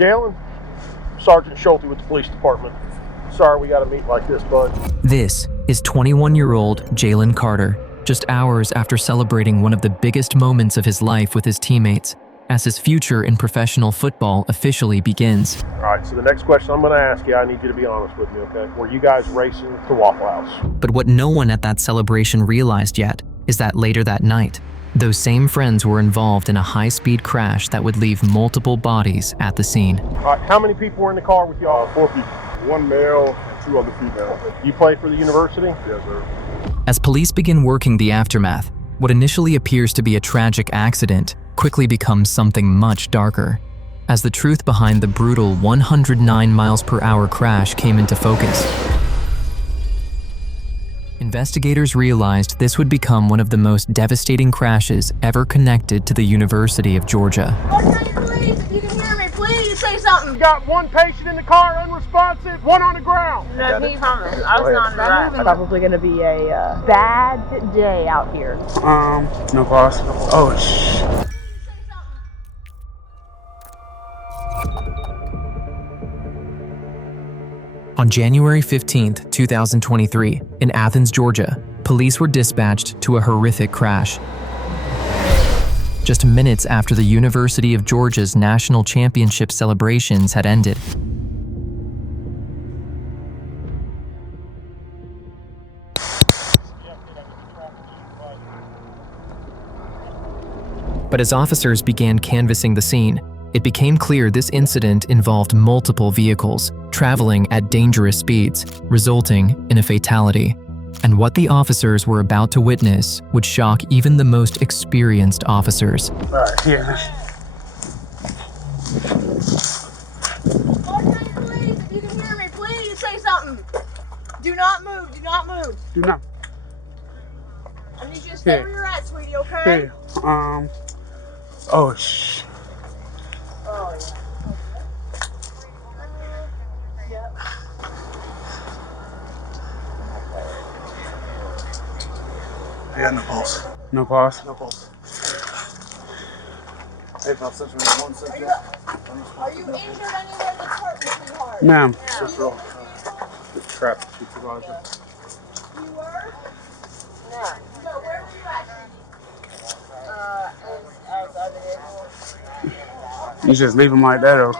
Jalen, Sergeant Schulte with the police department. Sorry we got to meet like this, bud. This is 21-year-old Jalen Carter, just hours after celebrating one of the biggest moments of his life with his teammates, as his future in professional football officially begins. All right, so the next question I'm going to ask you, I need you to be honest with me, okay? Were you guys racing to Waffle House? But what no one at that celebration realized yet is that later that night, those same friends were involved in a high-speed crash that would leave multiple bodies at the scene. All right, how many people were in the car with y'all? 4 people. 1 male and 2 other females. You play for the university? Yes, sir. As police begin working the aftermath, what initially appears to be a tragic accident quickly becomes something much darker, as the truth behind the brutal 109 miles per hour crash came into focus. Investigators realized this would become one of the most devastating crashes ever connected to the University of Georgia. Please, if you can hear me, please say something. Got 1 patient in the car, unresponsive, 1 on the ground. No, me promise. I was not right. It's probably going to be a bad day out here. No pause. Oh, shh. On January 15, 2023, in Athens, Georgia, police were dispatched to a horrific crash. Just minutes after the University of Georgia's national championship celebrations had ended. But as officers began canvassing the scene, it became clear this incident involved multiple vehicles traveling at dangerous speeds, resulting in a fatality. And what the officers were about to witness would shock even the most experienced officers. All right, here. Please, if you can hear me, please say something. Do not move, do not move. Do not. I need you to stay where you're at, sweetie, okay? Hey, oh, shh. Oh, yeah. Yep. I got no pulse. No pause? No pulse. Hey, pal, since we're in one section. Are you injured anywhere that's hurting too hard? Ma'am. Yeah. Just roll. Just traffic supervisor. You were? No. So where were you at? I was over there. You just leave him like that, or?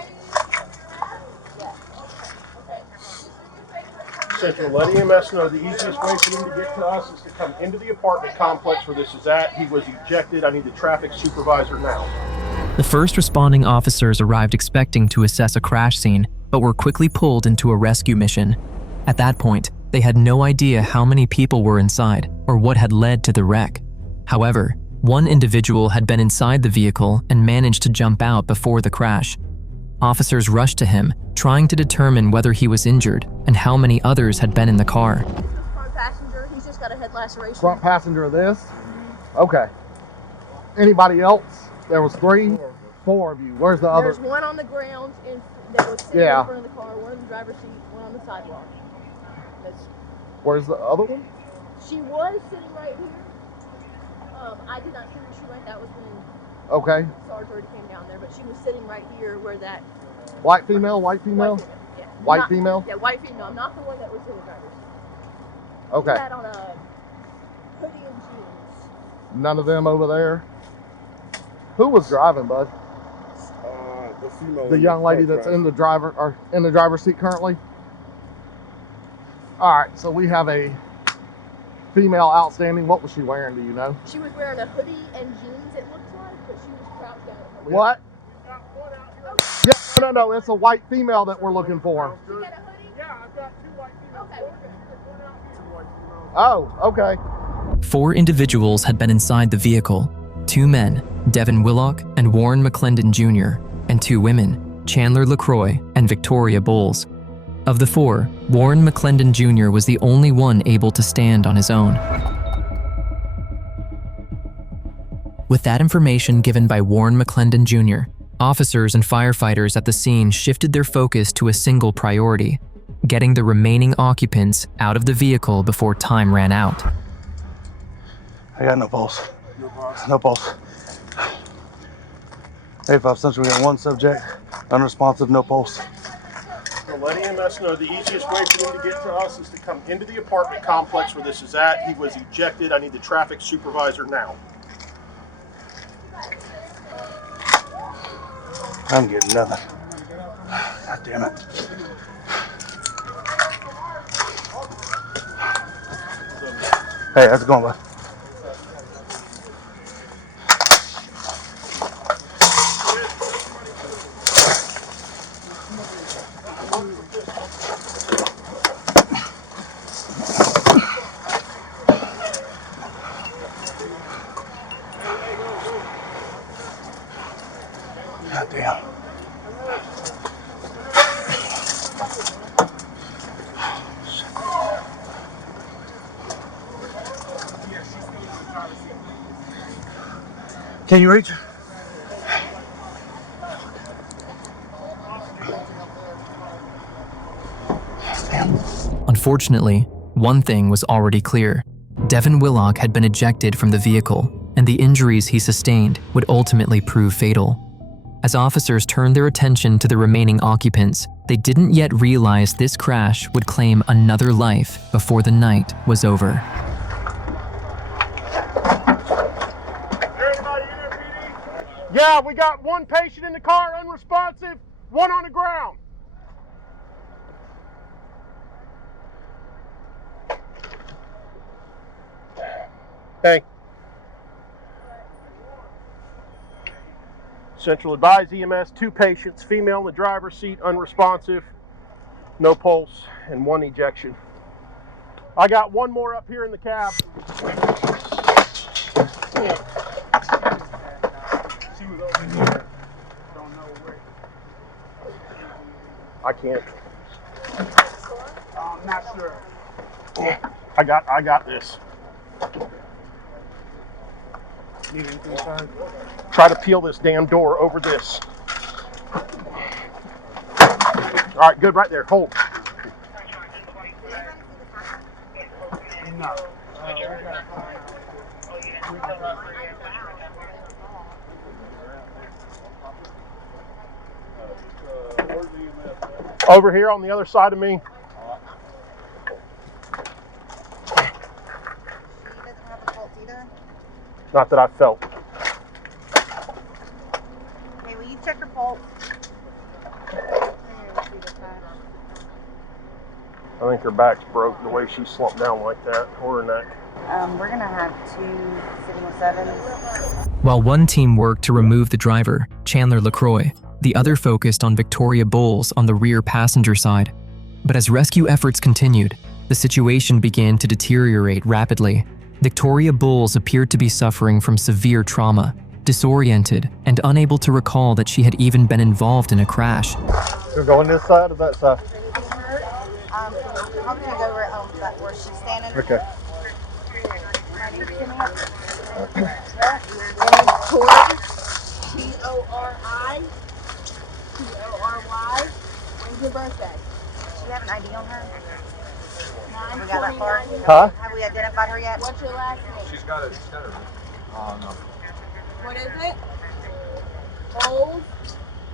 Central, let EMS know the easiest way for them to get to us is to come into the apartment complex where this is at. He was ejected. I need the traffic supervisor now. The first responding officers arrived expecting to assess a crash scene, but were quickly pulled into a rescue mission. At that point, they had no idea how many people were inside or what had led to the wreck. However, one individual had been inside the vehicle and managed to jump out before the crash. Officers rushed to him, trying to determine whether he was injured and how many others had been in the car. Front passenger, he's just got a head laceration. Front passenger of this? Okay. Anybody else? There was 3? 4 of you. Where's the other? There's one on the ground that was sitting in front of the car, one in the driver's seat, one on the sidewalk. Where's the other one? She was sitting right here. I did not see where she went. That was when Okay. Sarge already came down there, but she was sitting right here where that... White female? White female? White female, yeah. White female? Yeah, white female. I'm not the one that was in the driver's seat. Okay. She had on a hoodie and jeans. None of them over there? Who was driving, bud? The female. The young lady that's in the driver's seat currently? All right, so we have a female outstanding. What was she wearing, do you know? She was wearing a hoodie and jeans, it looks like, but she was crouched down. What? Yeah, no, it's a white female that we're looking for. You got a hoodie? Yeah, I've got 2 white females. Okay, we're good. Oh, okay. 4 individuals had been inside the vehicle: 2 men, Devin Willock and Warren McClendon Jr., and 2 women, Chandler LaCroix and Victoria Bowles. Of the 4, Warren McClendon Jr. was the only one able to stand on his own. With that information given by Warren McClendon Jr., officers and firefighters at the scene shifted their focus to a single priority: getting the remaining occupants out of the vehicle before time ran out. I got no pulse. No pulse. 85 Central, we got one subject, unresponsive, no pulse. So let EMS know the easiest way for them to get to us is to come into the apartment complex where this is at. He was ejected. I need the traffic supervisor now. I'm getting nothing. God damn it. Hey, how's it going, bud? God damn. Can you reach her? Unfortunately, one thing was already clear. Devin Willock had been ejected from the vehicle, and the injuries he sustained would ultimately prove fatal. As officers turned their attention to the remaining occupants, they didn't yet realize this crash would claim another life before the night was over. Yeah, we got one patient in the car, unresponsive, one on the ground. Hey. Central advised EMS, 2 patients, female in the driver's seat, unresponsive, no pulse, and 1 ejection. I got 1 more up here in the cab. She was over here. Don't know where. I can't. I'm not sure. I got this. Need anything inside? Try to peel this damn door over this. All right, good, right there. Hold. No. Over here on the other side of me. She doesn't have a pulse either. Not that I felt. Okay, will you check her pulse? I think her back's broke the way she slumped down like that, or her neck. We're gonna have 2 sitting with 7s. While one team worked to remove the driver, Chandler LaCroix, the other focused on Victoria Bowles on the rear passenger side. But as rescue efforts continued, the situation began to deteriorate rapidly. Victoria Bowles appeared to be suffering from severe trauma, disoriented, and unable to recall that she had even been involved in a crash. You're going this side or that side? I'm gonna go where she's standing. Okay. Tori, T-O-R-I, when's your birthday? Do you have an ID on her? Have we got that far? Huh? Have we identified her yet? What's your last name? She's got it. No. What is it? Bowles,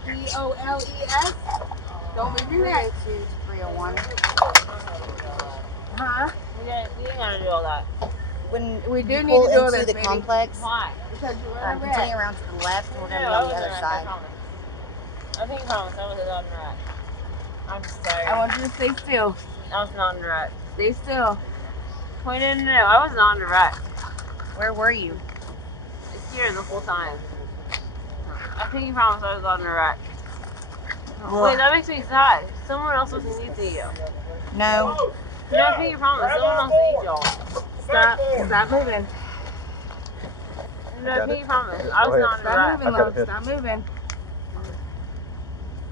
B-O-L-E-S. Don't move your head. 302-301. Huh? We ain't gonna do all that. When We do you need pull to do into this, the baby. complex, Why? Because you're in a continue wreck. around to the left, and we're gonna No, be I on the wasn't other right, I side. promise. I think I promise I was on the right. I'm sorry. I want you to stay still. I was not on the right. Stay still. Wait, no, I wasn't on the right. Where were you? It's here the whole time. I think you promised I was on the right. Wait, that makes me sad. Someone else was in you. No. No, I think you promised. Someone else needs y'all. Stop moving. No, I think you promised. I was not on the Stop right. moving, I got love. it. Stop moving.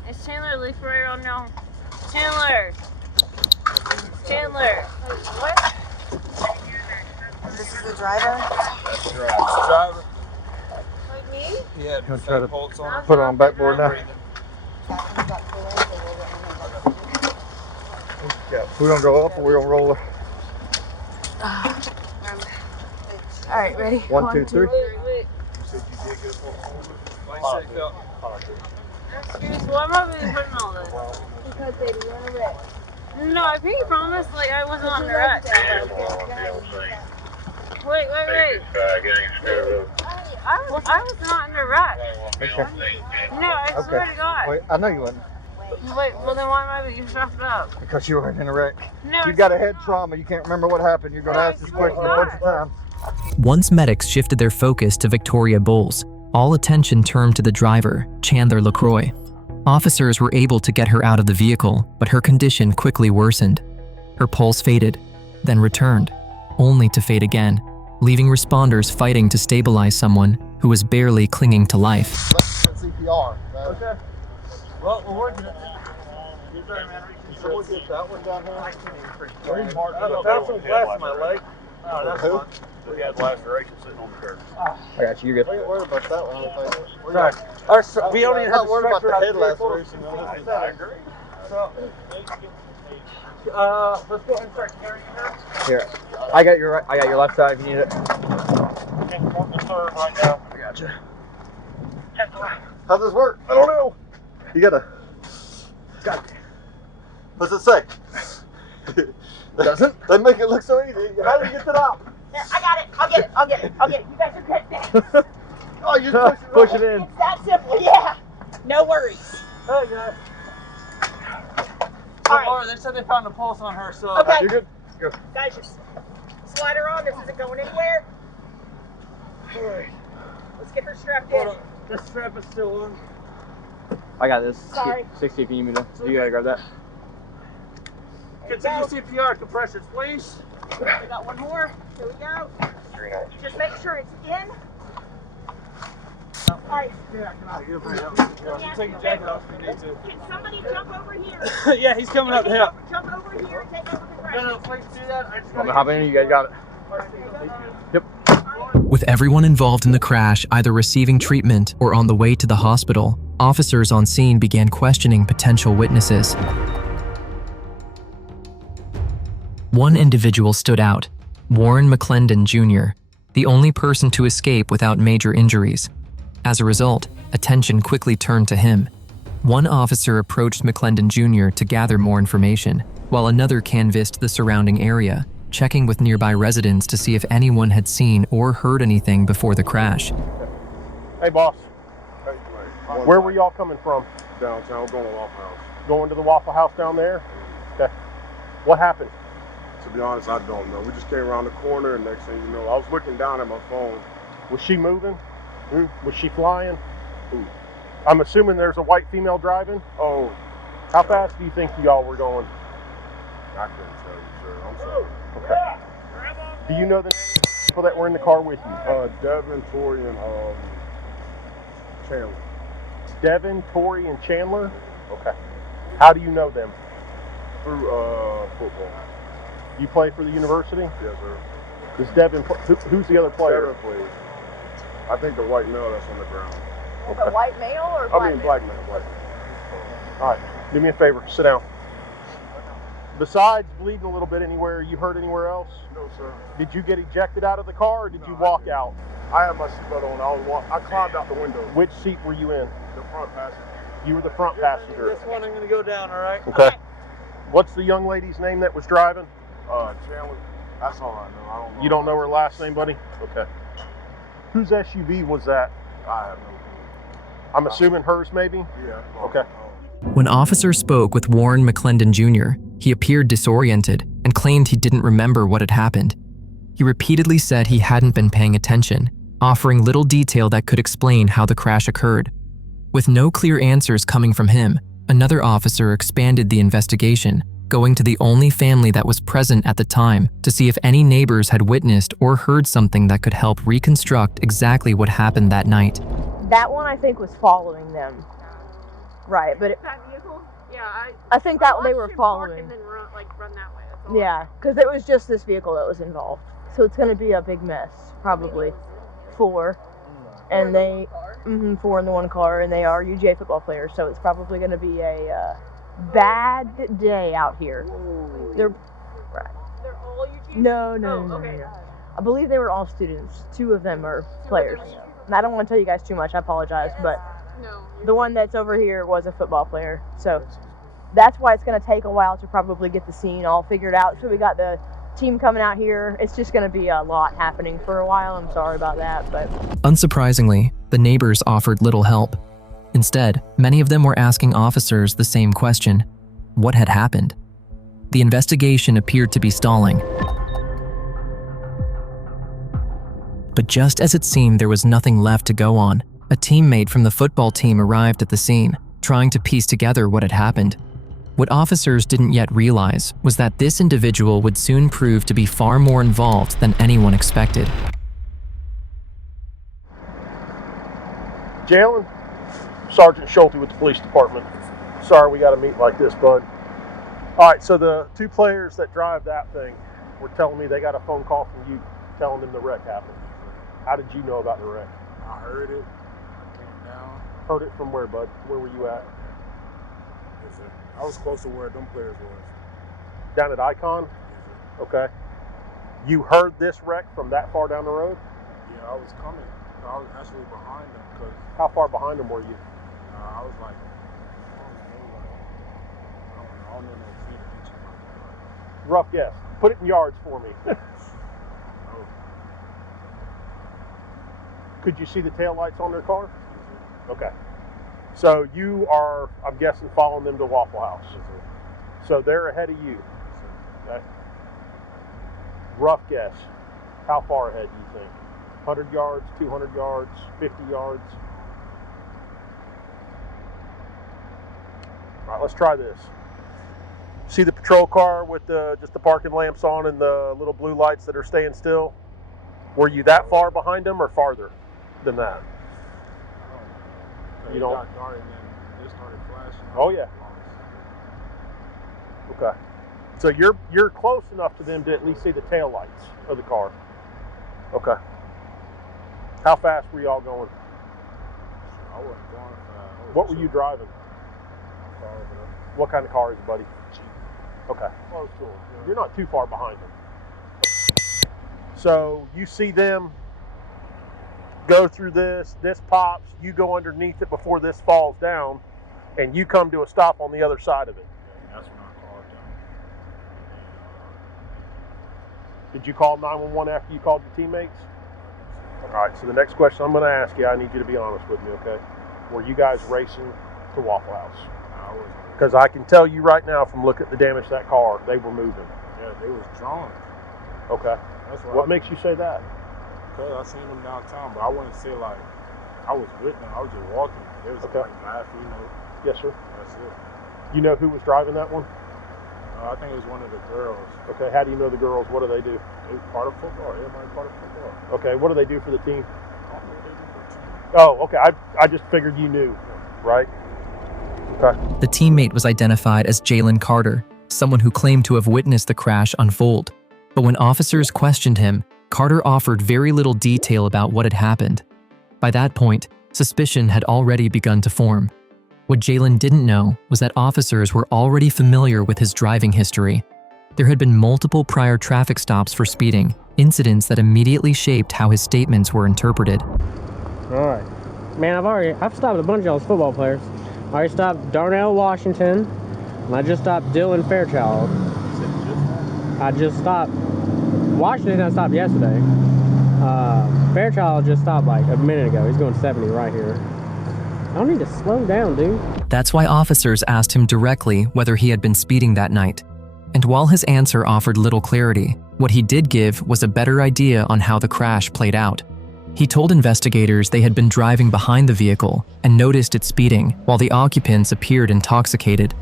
Is Chandler LaCroix on now? Chandler! Chandler! What? This is the driver. That's the driver. Like me? He had Gonna try to pulse on her. put it on backboard now. Captain's got full in, so we'll get him in. Yeah. We're gonna go up or we're gonna roll it. All right, ready? 1, 2, 3. Wait. You said you did get a pulse on her. Like you said, Seriously, why am I being put in all this? Because they run a wreck. No, I think you promised like I wasn't on the wreck. Wait. I was not in the wreck. Okay. No, I swear to God. Wait, I know you wouldn't. Wait, well then why am I being strapped up? Because you were in a wreck. No, You got a head trauma. You can't remember what happened. You're going to ask this question a bunch of times. Once medics shifted their focus to Victoria Bowles, all attention turned to the driver, Chandler LaCroix. Officers were able to get her out of the vehicle, but her condition quickly worsened. Her pulse faded, then returned, only to fade again, leaving responders fighting to stabilize someone who was barely clinging to life. CPR. Okay. Well, we're working it. We'll get that one down here. I found some glass in my leg. Oh, that's Who? fun. We had laceration sitting on the curb. I got you. You're good. We ain't worried about that one. Sorry. We only I'm had not worried about the structure head out there. laceration. I agree. So, let's go ahead and start carrying her. Here, I got your left side if you need it. Okay, walk the third right now. I got you. How's this work? I don't know. You gotta. What's it say? Doesn't? They make it look so easy. How do you get it out? Here, I got it. I'll get it. You guys are good at that. Oh, you just push it in. It's that simple, yeah. No worries. Hey, guys. All right. Laura, they said they found a pulse on her, so. Okay. You're good. Go. Guys, just slide her on. This isn't going anywhere. Let's get her strapped in. Hold on. The strap is still on. I got this. Sorry. 60 if you need me to. You gotta grab that. Continue CPR compressions, please. We got one more. Here we go. Just make sure it's in. All right. Take your jacket off if you need to. Can somebody jump over here? Yeah, he's coming up to help. Jump over here and take over the ground. No, please do that. I just I'm gonna hop in. You guys got it. Yep. With everyone involved in the crash either receiving treatment or on the way to the hospital, officers on scene began questioning potential witnesses. One individual stood out, Warren McClendon Jr., the only person to escape without major injuries. As a result, attention quickly turned to him. One officer approached McClendon Jr. to gather more information, while another canvassed the surrounding area, checking with nearby residents to see if anyone had seen or heard anything before the crash. Hey, boss. Where were y'all coming from? Downtown, going to Waffle House. Going to the Waffle House down there? Okay. What happened? To be honest, I don't know. We just came around the corner, and next thing you know, I was looking down at my phone. Was she moving? Was she flying? I'm assuming there's a white female driving. Oh, How fast do you think y'all were going? I couldn't tell you, sir. I'm sorry. Okay. Do you know the names of the people that were in the car with you? Devin, Tori, and Chandler. Devin, Tori, and Chandler? Okay. How do you know them? Through football. You play for the university? Yes, sir. Does Devin, who's the other player? Devin plays. I think the white male that's on the ground. The white male or black I mean, black man, black man. All right, do me a favor, sit down. Besides bleeding a little bit anywhere, you hurt anywhere else? No, sir. Did you get ejected out of the car or did you walk out? I had my seatbelt on. I climbed out the window. Which seat were you in? The front passenger. You were the front passenger. This one I'm going to go down, all right? Okay. What's the young lady's name that was driving? Chandler. That's all I know. I don't know. You don't know her last name, buddy? Okay. Whose SUV was that? I have no clue. I'm assuming hers, maybe? Yeah. Okay. When officers spoke with Warren McClendon Jr., he appeared disoriented and claimed he didn't remember what had happened. He repeatedly said he hadn't been paying attention, offering little detail that could explain how the crash occurred. With no clear answers coming from him, another officer expanded the investigation, going to the only family that was present at the time to see if any neighbors had witnessed or heard something that could help reconstruct exactly what happened that night. That one I think was following them. Right, but That vehicle? Yeah, I think that they watched were him following. park and then run that way. That's all. Yeah, because it was just this vehicle that was involved. So it's going to be a big mess, probably. 4. And they, 4 in the one car, and they are UGA football players, so it's probably going to be a bad day out here. They're all UGA? No. I believe they were all students. 2 of them are players. And I don't want to tell you guys too much, I apologize, but No. The one that's over here was a football player. So that's why it's going to take a while to probably get the scene all figured out. So we got the team coming out here. It's just going to be a lot happening for a while. I'm sorry about that, but Unsurprisingly, the neighbors offered little help. Instead, many of them were asking officers the same question: what had happened? The investigation appeared to be stalling. But just as it seemed there was nothing left to go on, a teammate from the football team arrived at the scene, trying to piece together what had happened. What officers didn't yet realize was that this individual would soon prove to be far more involved than anyone expected. Jalen, Sergeant Schulte with the police department. Sorry we got to meet like this, bud. All right, so the two players that drive that thing were telling me they got a phone call from you telling them the wreck happened. How did you know about the wreck? I heard it. I came down. Heard it from where, bud? Where were you at? Yes, sir. I was close to where them players was. Down at Icon? Yes, sir. Okay. You heard this wreck from that far down the road? Yeah, I was coming. I was actually behind them because How far behind them were you? I was like, I don't know no feet or inches like that. Rough guess. Put it in yards for me. Oh, Could you see the taillights on their car? Okay. So you are, I'm guessing, following them to Waffle House. yes, sir. So they're ahead of you. Yes, sir. Okay. Rough guess. How far ahead do you think? 100 yards, 200 yards, 50 yards? All right, let's try this. See the patrol car with just the parking lamps on and the little blue lights that are staying still? Were you that far behind them or farther than that? So You it don't- got dark and then they started flashing. Oh, yeah. Okay. So you're close enough to them to at least see the tail lights of the car. Okay. How fast were y'all going? I wasn't going fast. What were you driving? Car over there. What kind of car is it, buddy? Jeep. Okay. Close to it. Yeah. You're not too far behind them. So you see them go through this pops, you go underneath it before this falls down, and you come to a stop on the other side of it. And that's when I called them. Did you call 911 after you called your teammates? All right, so the next question I'm going to ask you, I need you to be honest with me, okay? Were you guys racing to Waffle House? I was. Because I can tell you right now from looking at the damage to that car, they were moving. Yeah, they was drawn. Okay. That's What makes you say that? Because I seen them downtown, but I wouldn't say like I was with them. I was just walking. They was Okay. like laughing, you know. Yes, sir. That's it. You know who was driving that one? I think it was one of the girls. Okay, how do you know the girls? What do they do? They part of football. Everybody part of football. Okay, what do they do for the team? I don't know what they do for the team. Oh, okay, I just figured you knew, right? Okay. The teammate was identified as Jalen Carter, someone who claimed to have witnessed the crash unfold. But when officers questioned him, Carter offered very little detail about what had happened. By that point, suspicion had already begun to form. What Jalen didn't know was that officers were already familiar with his driving history. There had been multiple prior traffic stops for speeding, incidents that immediately shaped how his statements were interpreted. All right. Man, I've stopped a bunch of y'all's football players. I already stopped Darnell Washington, and I just stopped Dylan Fairchild. I just stopped Washington. I stopped yesterday. Fairchild just stopped like a minute ago. He's going 70 right here. I don't need to slow down, dude. That's why officers asked him directly whether he had been speeding that night. And while his answer offered little clarity, what he did give was a better idea on how the crash played out. He told investigators they had been driving behind the vehicle and noticed it speeding while the occupants appeared intoxicated.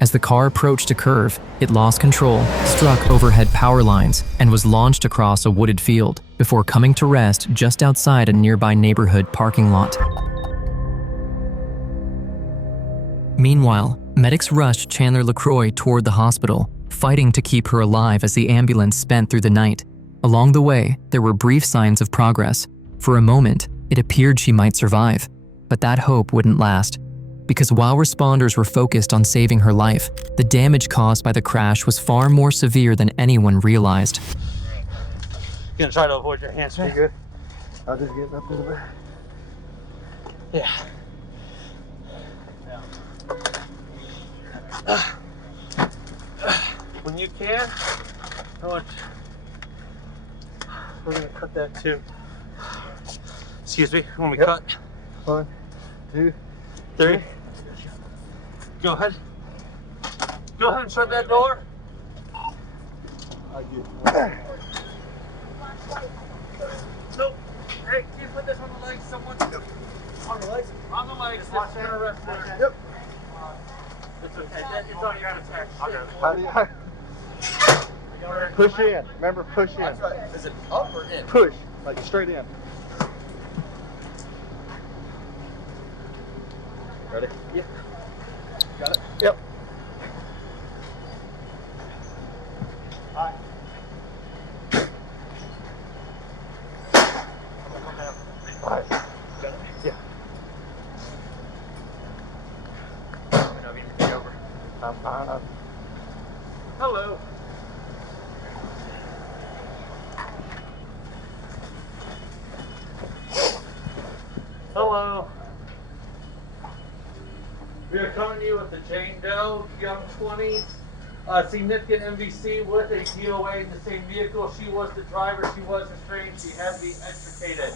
As the car approached a curve, it lost control, struck overhead power lines, and was launched across a wooded field before coming to rest just outside a nearby neighborhood parking lot. Meanwhile, medics rushed Chandler LaCroix toward the hospital, fighting to keep her alive as the ambulance sped through the night. Along the way, there were brief signs of progress. For a moment, it appeared she might survive, but that hope wouldn't last. Because while responders were focused on saving her life, the damage caused by the crash was far more severe than anyone realized. Gonna try to avoid your hands, man. You good? I'll just get up a little bit. Yeah. When you can, I want we're gonna cut that too. Excuse me, when we cut. 1, 2, 3. Go ahead. Go ahead and shut that door. Nope. Hey, can you put this on the legs? Someone. On the legs? On the legs. Watch that arrest there. Yep. It's okay. It's on your attack. Push in. Remember, push in. That's right. Is it up or in? Push, like straight in. Ready? Yeah. Got it? Yep. Alright. Got it? Yeah. I'll even be over. I'm fine. Hello. Hello. We are coming to you with the Jane Doe, young 20s, significant MVC with a DOA in the same vehicle. She was the driver. She was restrained. She had to be extricated.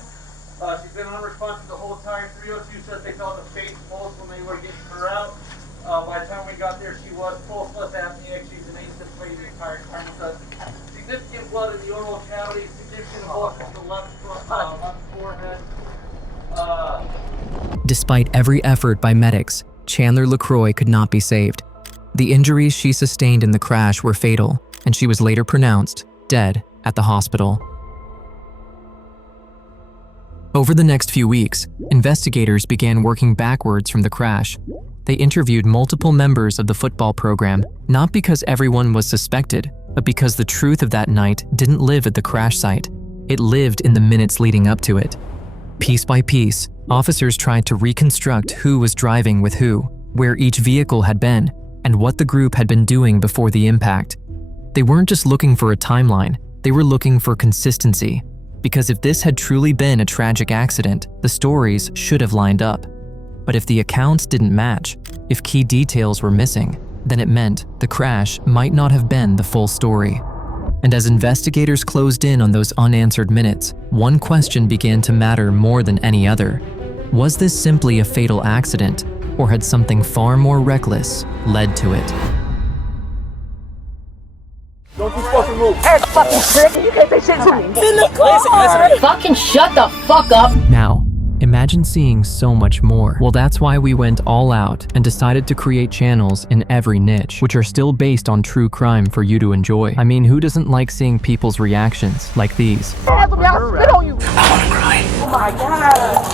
She's been unresponsive the whole time. 302 says they felt a faint pulse when they were getting her out. By the time we got there, she was pulseless, apneic. She's an asymptomatic the entire time with us. Significant blood in the oral cavity, significant avulsion to the left forehead. Despite every effort by medics, Chandler LaCroix could not be saved. The injuries she sustained in the crash were fatal, and she was later pronounced dead at the hospital. Over the next few weeks, investigators began working backwards from the crash. They interviewed multiple members of the football program, not because everyone was suspected, but because the truth of that night didn't live at the crash site. It lived in the minutes leading up to it. Piece by piece, officers tried to reconstruct who was driving with who, where each vehicle had been, and what the group had been doing before the impact. They weren't just looking for a timeline, they were looking for consistency. Because if this had truly been a tragic accident, the stories should have lined up. But if the accounts didn't match, if key details were missing, then it meant the crash might not have been the full story. And as investigators closed in on those unanswered minutes, one question began to matter more than any other. Was this simply a fatal accident, or had something far more reckless led to it? Don't you fucking move. Eric, fucking prick, you can't say shit to me. Listen. Fucking shut the fuck up. Now, imagine seeing so much more. Well, that's why we went all out and decided to create channels in every niche, which are still based on true crime for you to enjoy. I mean, who doesn't like seeing people's reactions like these? I'll spit on you. Oh my god.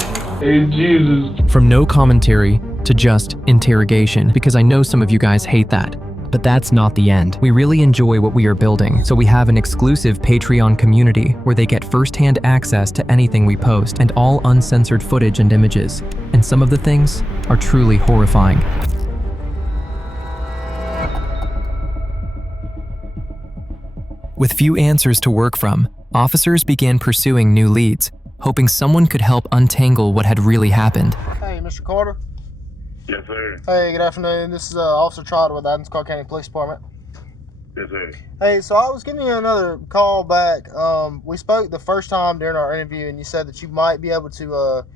Hey, Jesus. From no commentary to just interrogation, because I know some of you guys hate that. But that's not the end. We really enjoy what we are building, so we have an exclusive Patreon community where they get first-hand access to anything we post and all uncensored footage and images. And some of the things are truly horrifying. With few answers to work from, officers began pursuing new leads, hoping someone could help untangle what had really happened. Hey, Mr. Carter. Yes, sir. Hey, good afternoon. This is Officer Trotter with Adams County Police Department. Yes, sir. Hey, so I was giving you another call back. We spoke the first time during our interview, and you said that you might be able to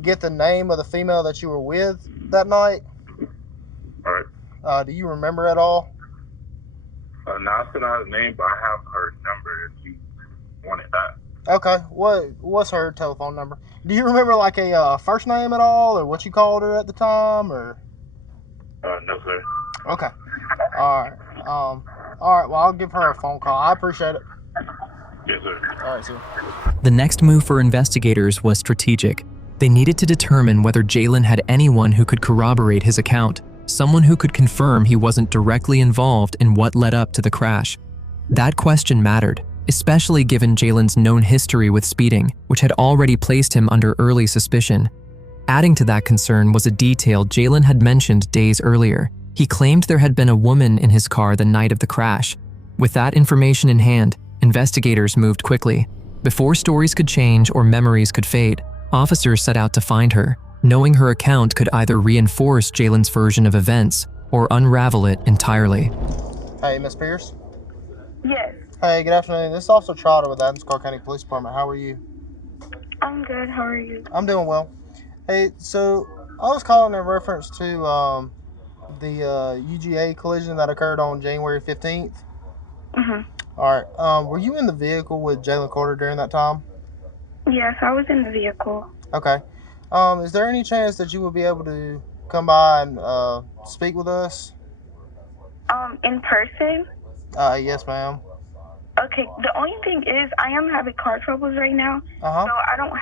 get the name of the female that you were with that night. All right. Do you remember at all? No, I still don't have the name, but I have her number if you want it back. Okay. What's her telephone number? Do you remember like a first name at all, or what you called her at the time, or? No, sir. Okay. All right. All right. Well, I'll give her a phone call. I appreciate it. Yes, sir. All right, sir. The next move for investigators was strategic. They needed to determine whether Jalen had anyone who could corroborate his account, someone who could confirm he wasn't directly involved in what led up to the crash. That question mattered, especially given Jalen's known history with speeding, which had already placed him under early suspicion. Adding to that concern was a detail Jalen had mentioned days earlier. He claimed there had been a woman in his car the night of the crash. With that information in hand, investigators moved quickly. Before stories could change or memories could fade, officers set out to find her, knowing her account could either reinforce Jalen's version of events or unravel it entirely. Hey, Miss Pierce. Yes, Hey, good afternoon. This is Officer Trotter with Adams Clark County Police Department. How are you? I'm good. How are you? I'm doing well. Hey, so I was calling in reference to the UGA collision that occurred on January 15th. Mhm. All right. Were you in the vehicle with Jalen Carter during that time? Yes, I was in the vehicle. Okay. Is there any chance that you would be able to come by and speak with us? In person? Yes, ma'am. Okay. The only thing is, I am having car troubles right now, Uh-huh. so I don't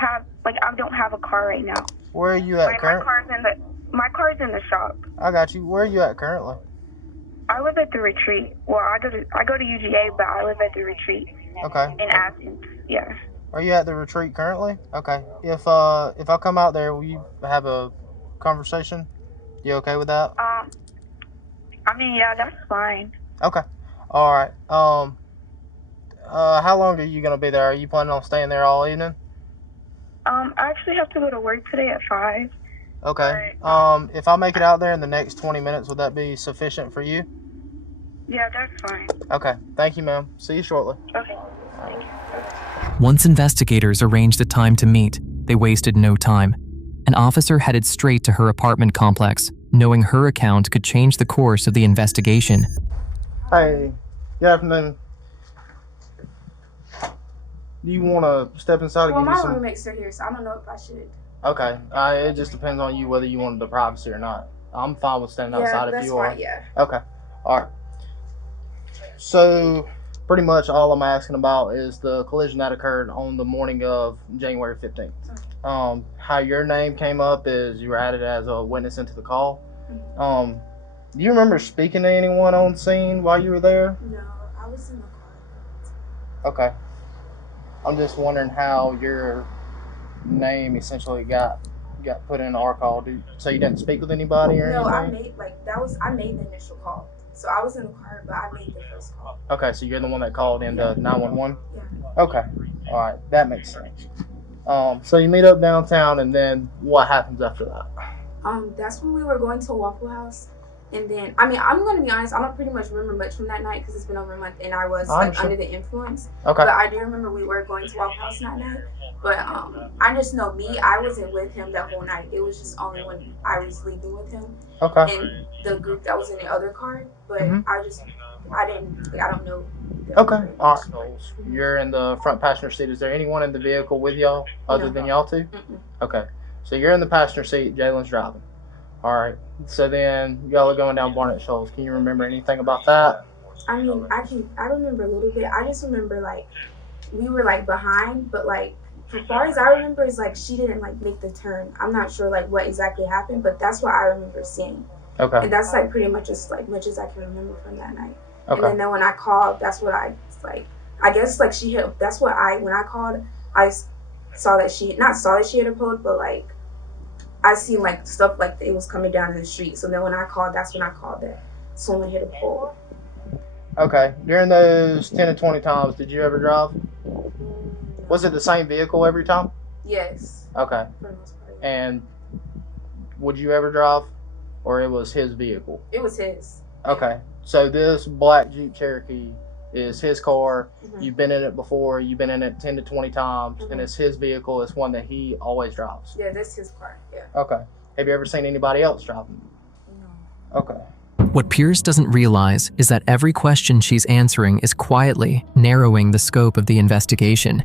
have a car right now. Where are you at My currently? car's in the shop. I got you. Where are you at currently? I live at the retreat. Well, I go to UGA, but I live at the retreat. Okay. In Athens. Yeah. Are you at the retreat currently? Okay. If I come out there, will you have a conversation? You okay with that? I mean, yeah, that's fine. Okay. All right. How long are you gonna be there? Are you planning on staying there all evening? I actually have to go to work today at 5. Okay. If I make it out there in the next 20 minutes, would that be sufficient for you? Yeah, that's fine. Okay. Thank you, ma'am. See you shortly. Okay. Thank you. Once investigators arranged a time to meet, they wasted no time. An officer headed straight to her apartment complex, knowing her account could change the course of the investigation. Hey, good afternoon. Do you want to step inside and Well, give you my some? roommates are here, so I don't know if I should. Okay. It just depends on you whether you wanted the privacy or not. I'm fine with standing outside if you are. Yeah. Okay. All right. So, pretty much all I'm asking about is the collision that occurred on the morning of January 15th. How your name came up is you were added as a witness into the call. Do you remember speaking to anyone on scene while you were there? No, I was in the car. Okay. I'm just wondering how your name essentially got put in our call. So you didn't speak with anybody or No, anything? I made the initial call. So I was in the car, but I made the first call. Okay, so you're the one that called into 911? Yeah. Okay. All right, that makes sense. So you meet up downtown, and then what happens after that? That's when we were going to Waffle House. And then, I mean, I'm going to be honest, I don't pretty much remember much from that night because it's been over a month and I was under the influence. Okay. But I do remember we were going to Waffle House that night. But I just know I wasn't with him that whole night. It was just only when I was leaving with him. Okay. And the group that was in the other car. But I don't know. Okay. All right. You're in the front passenger seat. Is there anyone in the vehicle with y'all other than y'all two? Mm-mm. Okay. So you're in the passenger seat. Jalen's driving. All right. So then y'all are going down Barnett Shoals. Can you remember anything about that? I mean, I remember a little bit. I just remember we were behind, but as far as I remember is she didn't make the turn. I'm not sure what exactly happened, but that's what I remember seeing. Okay. And that's pretty much as much as I can remember from that night. Okay. And then when I called, that's what I I guess she hit. That's what when I called, I saw that she not saw that she hit a pole, but I seen stuff it was coming down in the street. So then when I called, that's when I called that someone hit a pole. Okay. During those 10 to 20 times, did you ever drive? Was it the same vehicle every time? Yes. Okay. For the most part. And would you ever drive? Or it was his vehicle? It was his. Okay. So this black Jeep Cherokee is his car. Mm-hmm. You've been in it before. You've been in it 10 to 20 times. Mm-hmm. And it's his vehicle. It's one that he always drives. Yeah, this is his car. Yeah. Okay. Have you ever seen anybody else driving? No. Okay. What Pierce doesn't realize is that every question she's answering is quietly narrowing the scope of the investigation.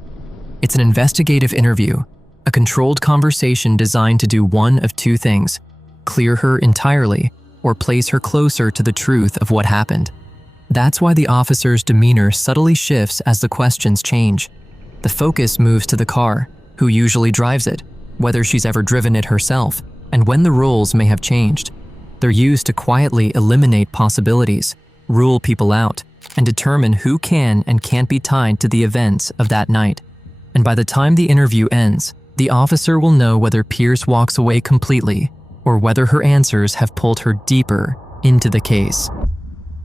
It's an investigative interview, a controlled conversation designed to do one of two things: clear her entirely or place her closer to the truth of what happened. That's why the officer's demeanor subtly shifts as the questions change. The focus moves to the car, who usually drives it, whether she's ever driven it herself, and when the roles may have changed. They're used to quietly eliminate possibilities, rule people out, and determine who can and can't be tied to the events of that night. And by the time the interview ends, the officer will know whether Pierce walks away completely or whether her answers have pulled her deeper into the case.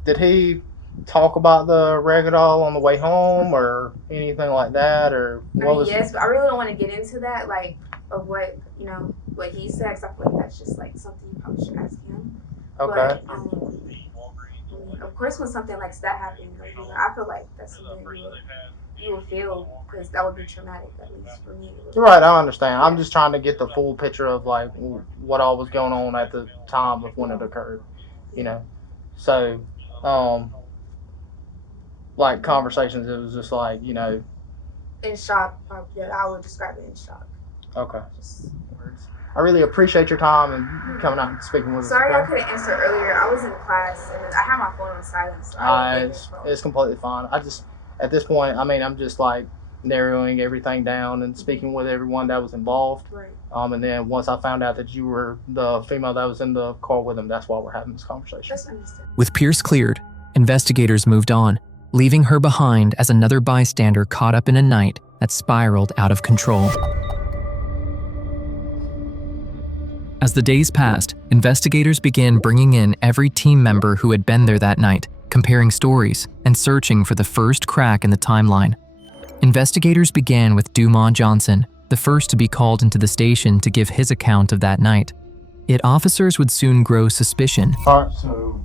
Did he talk about the Regadol on the way home or anything like that? Or what yes, but I really don't want to get into that, of what, what he said, 'cause I feel that's just something you probably should ask him. Okay. But, of course, when something like that happens, I feel like that's something you will feel because that would be traumatic, at least for me. Right, I understand. I'm just trying to get the full picture of like what all was going on at the time of when it occurred. You know, so like conversations, it was just like In shock, yeah, I would describe it in shock. Okay. I really appreciate your time and coming out and speaking with us. Sorry I Okay? couldn't answer earlier. I was in class and I had my phone on silent. So It's completely fine. I just, at this point, I mean, I'm just like narrowing everything down and speaking with everyone that was involved. Right. And then once I found out that you were the female that was in the car with him, that's why we're having this conversation. That's understandable. With Pierce cleared, investigators moved on, leaving her behind as another bystander caught up in a night that spiraled out of control. As the days passed, investigators began bringing in every team member who had been there that night, comparing stories and searching for the first crack in the timeline. Investigators began with Dumont Johnson, the first to be called into the station to give his account of that night. Yet officers would soon grow suspicion. All right, so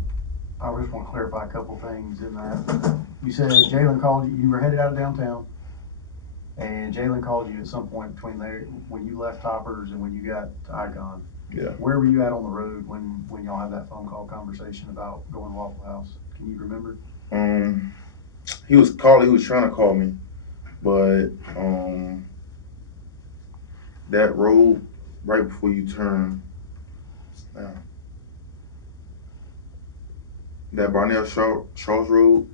I just want to clarify a couple things in that. You said Jalen called you, you were headed out of downtown, and Jalen called you at some point between there when you left Toppers and when you got to Icon. Yeah. Where were you at on the road when y'all had that phone call conversation about going to Waffle House? Can you remember? He was trying to call me, but that road right before you turn, that Barnell Charles Road,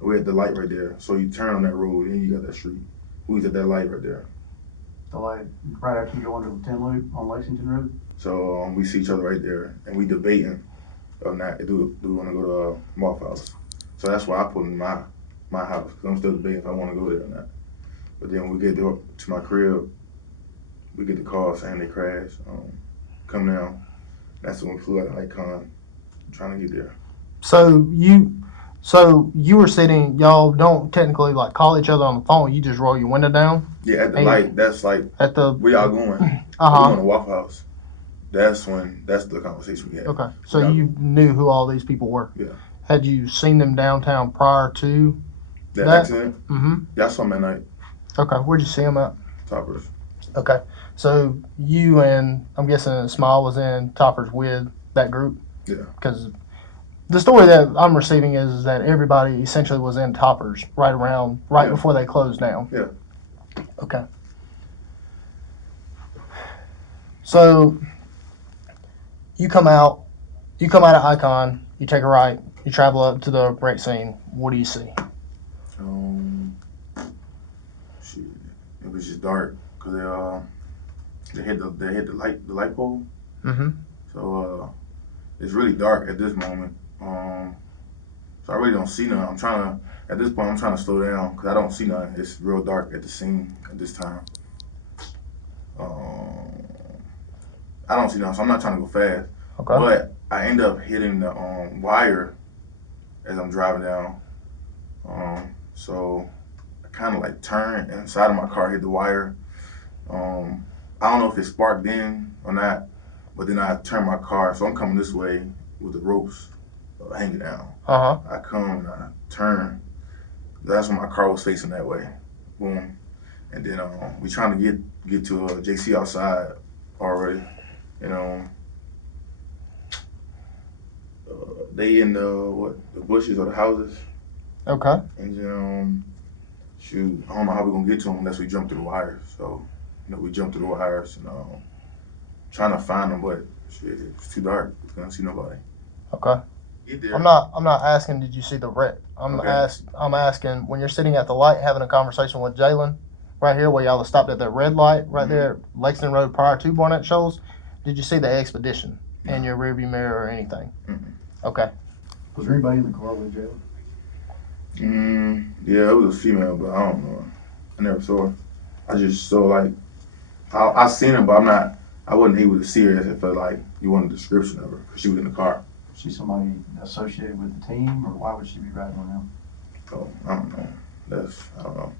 we had the light right there. So you turn on that road and you got that street. We was at that light right there. The light right after you go under the 10 loop on Lexington Road? So we see each other right there, and we debating on that. Do we want to go to Waffle House? So that's why I put in my house, because I'm still debating if I want to go there or not. But then when we get to my crib, we get the call saying they crashed. Come down. That's when we flew out of Icon, trying to get there. So you were sitting, y'all don't technically like call each other on the phone, you just roll your window down? Yeah, at the light, that's like, at the, where y'all going? Uh-huh. We're going to Waffle House. That's the conversation we had. Okay, so you knew who all these people were? Yeah. Had you seen them downtown prior to that accident? Mm-hmm. Yeah, I saw them at night. Okay, where'd you see them at? Toppers. Okay, so you and I'm guessing Smile was in Toppers with that group? Yeah. Because the story that I'm receiving is that everybody essentially was in Toppers right before they closed down. Yeah. Okay. So you come out of Icon, you take a right, you travel up to the wreck scene. What do you see? Shit, it was just dark because they hit the light pole. Mm-hmm. So it's really dark at this moment. So I really don't see nothing. At this point I'm trying to slow down because I don't see nothing. It's real dark at the scene at this time. I don't see nothing, so I'm not trying to go fast. Okay. But I end up hitting the wire as I'm driving down. So I kind of like turned inside of my car, hit the wire. I don't know if it sparked then or not, but then I turned my car, so I'm coming this way with the ropes hanging down. Uh-huh. I come and I turn. That's when my car was facing that way. Boom. And then we trying to get to JC outside already. They in the bushes or the houses. Okay. And then shoot, I don't know how we're gonna get to them unless we jump through the wires. So, we jump through the wires and trying to find them, but shit, it's too dark. We can't see nobody. Okay. Get there. I'm not asking did you see the wreck. I'm asking when you're sitting at the light having a conversation with Jalen right here where y'all stopped at that red light right there, Lexington Road prior to Barnett Shoals, did you see the Expedition in your rearview mirror or anything? Mm-hmm. Okay. Was there anybody in the car with Jalen? Yeah, it was a female, but I don't know. I never saw her. I just saw I seen her, but I wasn't able to see her if you want a description of her because she was in the car. Was she somebody associated with the team, or why would she be riding around? Oh, I don't know. I don't know.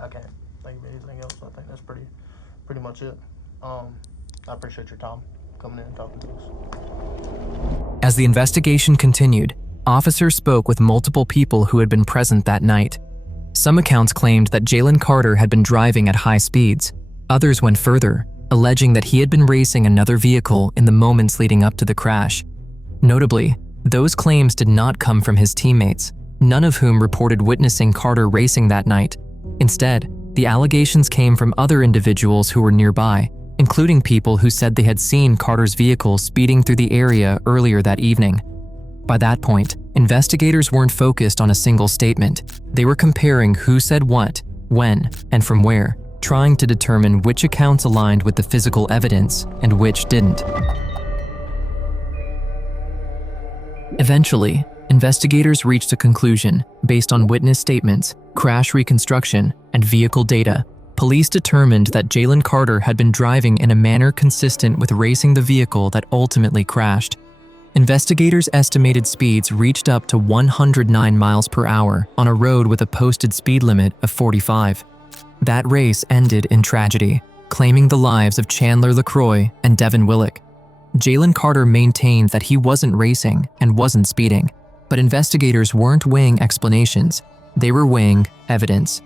I can't think of anything else. I think that's pretty much it. I appreciate your time. coming in and talking to us. As the investigation continued, officers spoke with multiple people who had been present that night. Some accounts claimed that Jalen Carter had been driving at high speeds. Others went further, alleging that he had been racing another vehicle in the moments leading up to the crash. Notably, those claims did not come from his teammates, none of whom reported witnessing Carter racing that night. Instead, the allegations came from other individuals who were nearby, including people who said they had seen Carter's vehicle speeding through the area earlier that evening. By that point, investigators weren't focused on a single statement. They were comparing who said what, when, and from where, trying to determine which accounts aligned with the physical evidence and which didn't. Eventually, investigators reached a conclusion based on witness statements, crash reconstruction, and vehicle data. Police determined that Jalen Carter had been driving in a manner consistent with racing the vehicle that ultimately crashed. Investigators' estimated speeds reached up to 109 miles per hour on a road with a posted speed limit of 45. That race ended in tragedy, claiming the lives of Chandler LaCroix and Devin Willick. Jalen Carter maintained that he wasn't racing and wasn't speeding, but investigators weren't weighing explanations, they were weighing evidence.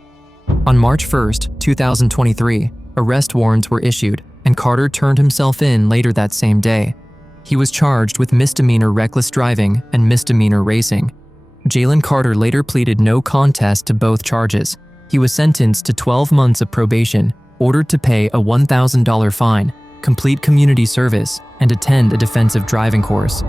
On March 1st, 2023, arrest warrants were issued, and Carter turned himself in later that same day. He was charged with misdemeanor reckless driving and misdemeanor racing. Jalen Carter later pleaded no contest to both charges. He was sentenced to 12 months of probation, ordered to pay a $1,000 fine, complete community service, and attend a defensive driving course.